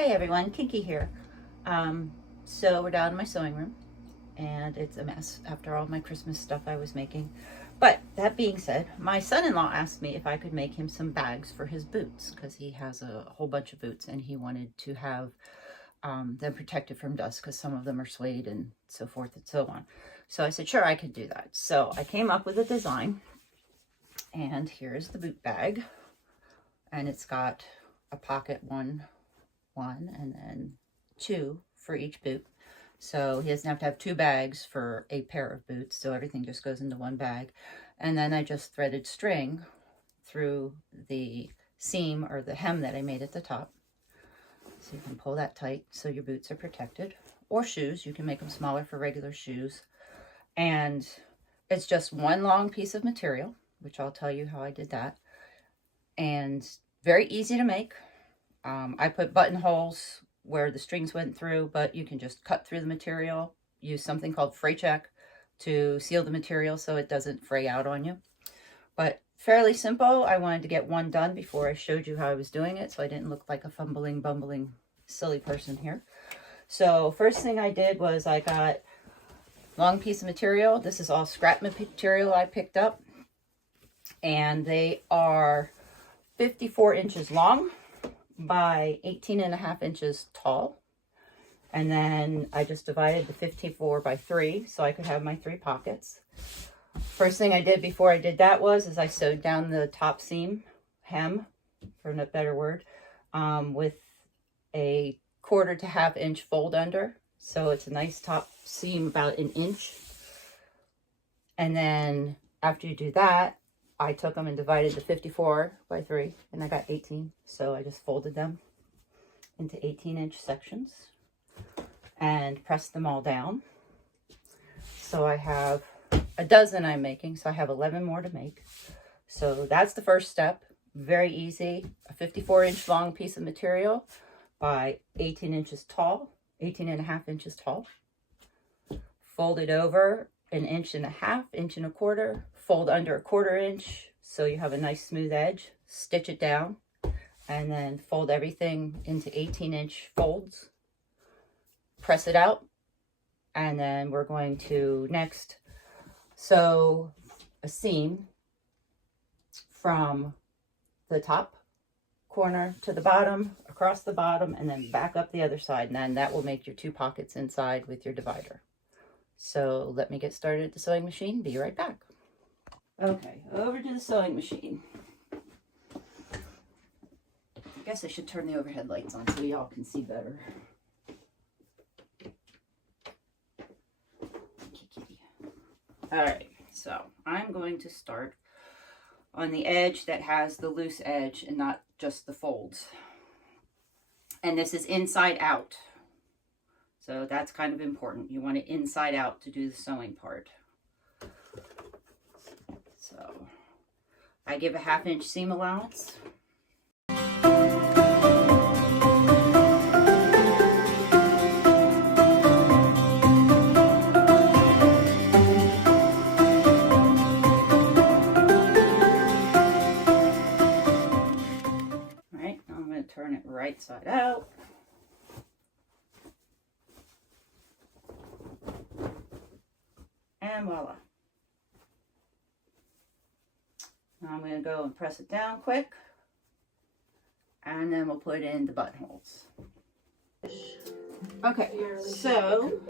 Hey everyone, Kinky here. So we're down in my sewing room and it's a mess after all my Christmas stuff I was making. But that being said, my son-in-law asked me if I could make him some bags for his boots because he has a whole bunch of boots and he wanted to have them protected from dust because some of them are suede and so forth and so on. So I said, sure, I could do that. So I came up with a design and here's the boot bag, and it's got a pocket one and then two for each boot. So he doesn't have to have two bags for a pair of boots. So everything just goes into one bag. And then I just threaded string through the seam or the hem that I made at the top. So you can pull that tight so your boots are protected. Or shoes, you can make them smaller for regular shoes. And it's just one long piece of material, which I'll tell you how I did that. And very easy to make. I put buttonholes where the strings went through, but you can just cut through the material. Use something called fray check to seal the material so it doesn't fray out on you. But fairly simple. I wanted to get one done before I showed you how I was doing it, so I didn't look like a fumbling, bumbling, silly person here. So first thing I did was I got a long piece of material. This is all scrap material I picked up, and they are 54 inches long by 18.5 inches tall. And then I just divided the 54 by 3 so I could have my 3 pockets. First thing I did before I did that was I sewed down the top seam, hem, for a better word, with a 1/4 to 1/2 inch fold under. So it's a nice top seam about 1 inch. And then after you do that, I took them and divided the 54 by 3, and I got 18. So I just folded them into 18-inch sections and pressed them all down. So I have a dozen I'm making, so I have 11 more to make. So that's the first step. Very easy. A 54-inch long piece of material by 18 inches tall, 18.5 inches tall. Fold it over 1.5 inches, 1 1/4, fold under 1/4 inch so you have a nice smooth edge, stitch it down, and then fold everything into 18-inch folds, press it out, and then we're going to next sew a seam from the top corner to the bottom, across the bottom, and then back up the other side, and then that will make your 2 pockets inside with your divider. So let me get started at the sewing machine. Be right back. Okay, over to the sewing machine. I guess I should turn the overhead lights on so y'all can see better. Alright, so I'm going to start on the edge that has the loose edge and not just the folds. And this is inside out. So that's kind of important. You want it inside out to do the sewing part. So I give a 1/2 inch seam allowance. Alright, now I'm going to turn it right side out. And voila. Now I'm going to go and press it down quick, and then we'll put in the buttonholes. Okay, so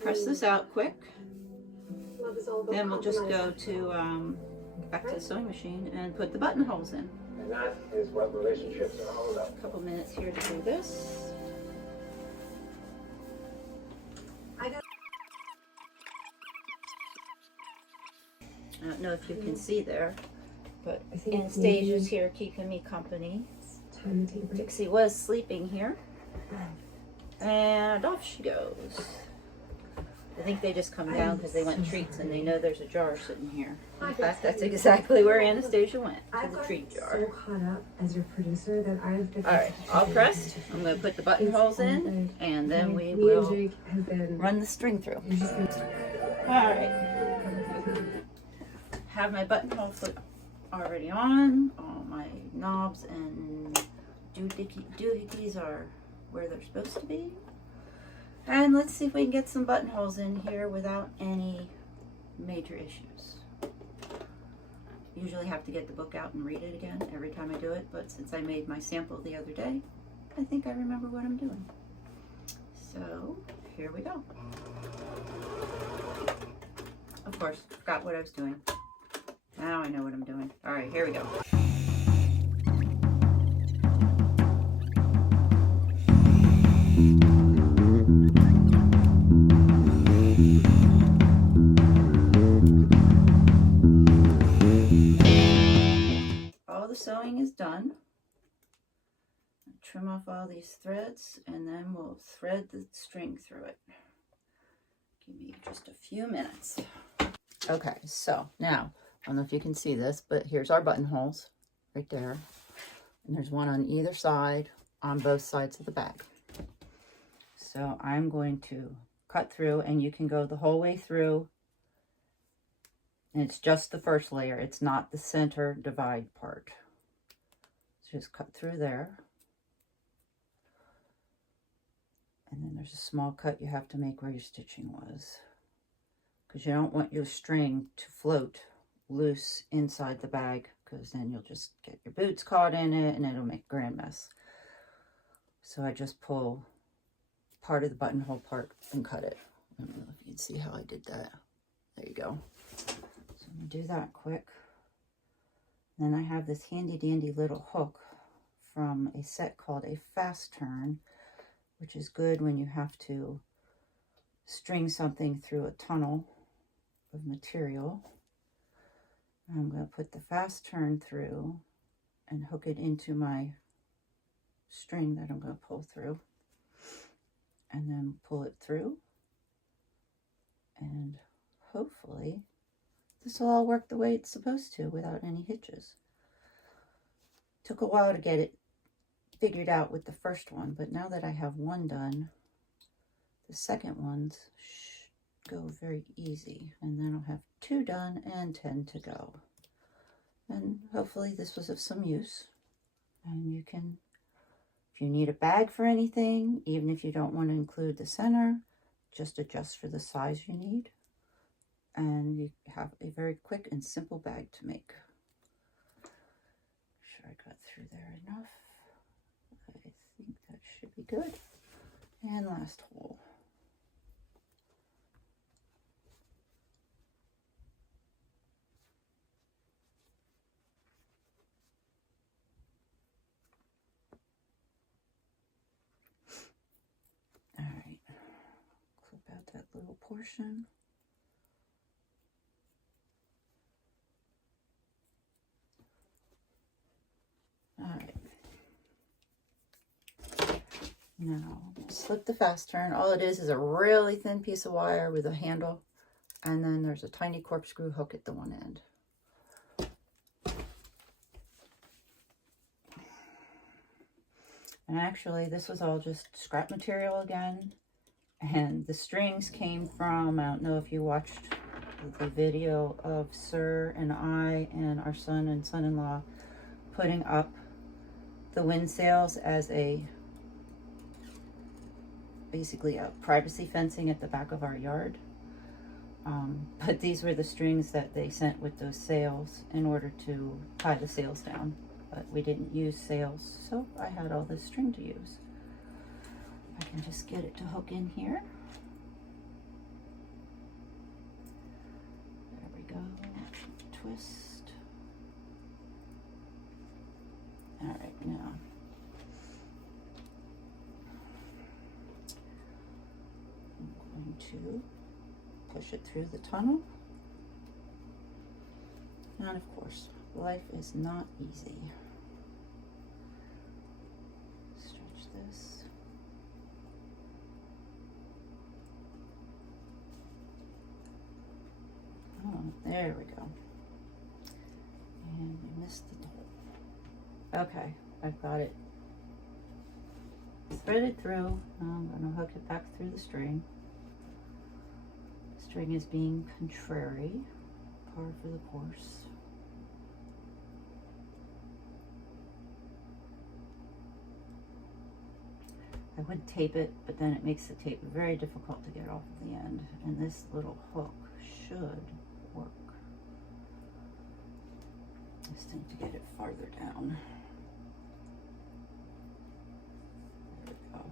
press this out quick. Then we'll just go to back to the sewing machine and put the buttonholes in. And that is what relationships are all about. A couple minutes here to do this. I don't know if you can see there, but Anastasia's here keeping me company. Dixie was sleeping here, and off she goes. I think they just come down because they want treats and they know there's a jar sitting here. In fact, that's exactly where Anastasia went, to the treat jar. So caught up as your producer that I've been. All right, all pressed. I'm going to put the buttonholes in, and then we will run the string through. All right. Have my buttonhole foot already on. All my knobs and doohickeys are where they're supposed to be. And let's see if we can get some buttonholes in here without any major issues. Usually have to get the book out and read it again every time I do it, but since I made my sample the other day, I think I remember what I'm doing. So here we go. Of course, forgot what I was doing. Now I know what I'm doing. All right, here we go. All the sewing is done. Trim off all these threads and then we'll thread the string through it. Give me just a few minutes. Okay, so now, I don't know if you can see this, but here's our buttonholes right there. And there's one on either side, on both sides of the bag. So I'm going to cut through, and you can go the whole way through. And it's just the first layer. It's not the center divide part. So just cut through there. And then there's a small cut you have to make where your stitching was, because you don't want your string to float loose inside the bag, because then you'll just get your boots caught in it and it'll make a grand mess. So I just pull part of the buttonhole part and cut it. I don't know if you can see how I did that. There you go. So I'm going to do that quick. Then I have this handy dandy little hook from a set called a fast turn, which is good when you have to string something through a tunnel of material. I'm going to put the fast turn through and hook it into my string that I'm going to pull through, and then pull it through, and hopefully this will all work the way it's supposed to without any hitches. Took a while to get it figured out with the first one, but now that I have one done, the second ones should go very easy, and then I'll have 2 done and 10 to go. And hopefully this was of some use, and you can, if you need a bag for anything, even if you don't want to include the center, just adjust for the size you need, and you have a very quick and simple bag to make. Make sure I got through there enough. I think that should be good. And last hole. All right, clip out that little portion. All right. Now, slip the fast turn. All it is a really thin piece of wire with a handle, and then there's a tiny corkscrew hook at the one end. And actually, this was all just scrap material again, and the strings came from, I don't know if you watched the video of Sir and I and our son and son-in-law putting up the wind sails as basically a privacy fencing at the back of our yard. But these were the strings that they sent with those sails in order to tie the sails down. But we didn't use sails, so I had all this string to use. I can just get it to hook in here. There we go. Twist. All right, now. I'm going to push it through the tunnel. And of course, life is not easy. Stretch this. Oh, there we go. And we missed the hole. Okay, I've got it threaded through. I'm going to hook it back through the string. The string is being contrary, par for the course. I would tape it, but then it makes the tape very difficult to get off the end. And this little hook should work. Just need to get it farther down. There we go.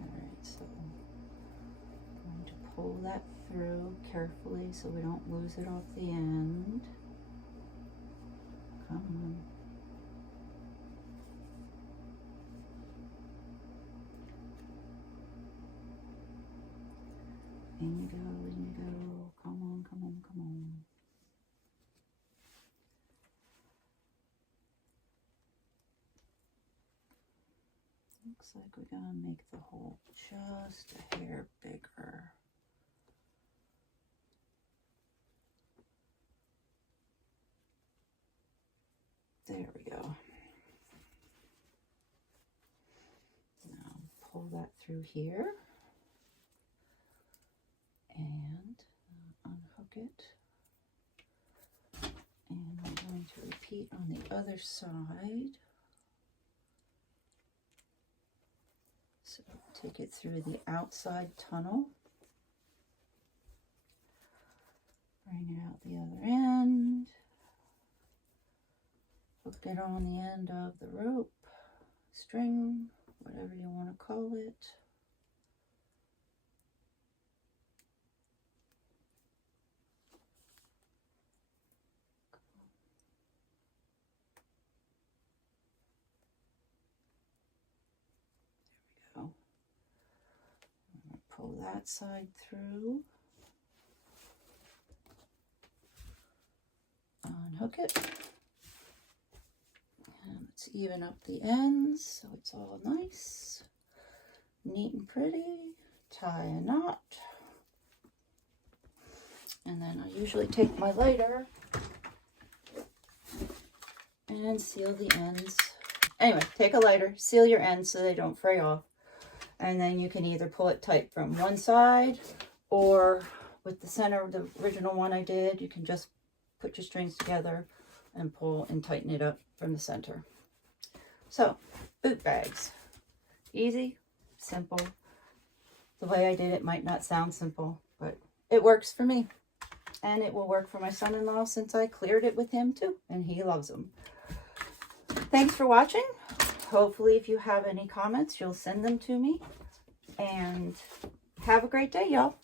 Alright, so I'm going to pull that through carefully so we don't lose it off the end. Come on. In you go, in you go. Come on, come on, come on. Looks like we're gonna make the hole just a hair bigger. There we go. Now pull that through here and unhook it. And I'm going to repeat on the other side. So take it through the outside tunnel. Bring it out the other end. Hook it on the end of the rope, string, whatever you want to call it. There we go. I'm going to pull that side through. Unhook it. And let's even up the ends so it's all nice, neat and pretty. Tie a knot. And then I usually take my lighter and seal the ends. Anyway, take a lighter, seal your ends so they don't fray off. And then you can either pull it tight from one side, or with the center of the original one I did, you can just put your strings together and pull and tighten it up from the center. So, boot bags. Easy, simple. The way I did it might not sound simple, but it works for me. And it will work for my son-in-law since I cleared it with him too, and he loves them. Thanks for watching. Hopefully if you have any comments, you'll send them to me. And have a great day, y'all.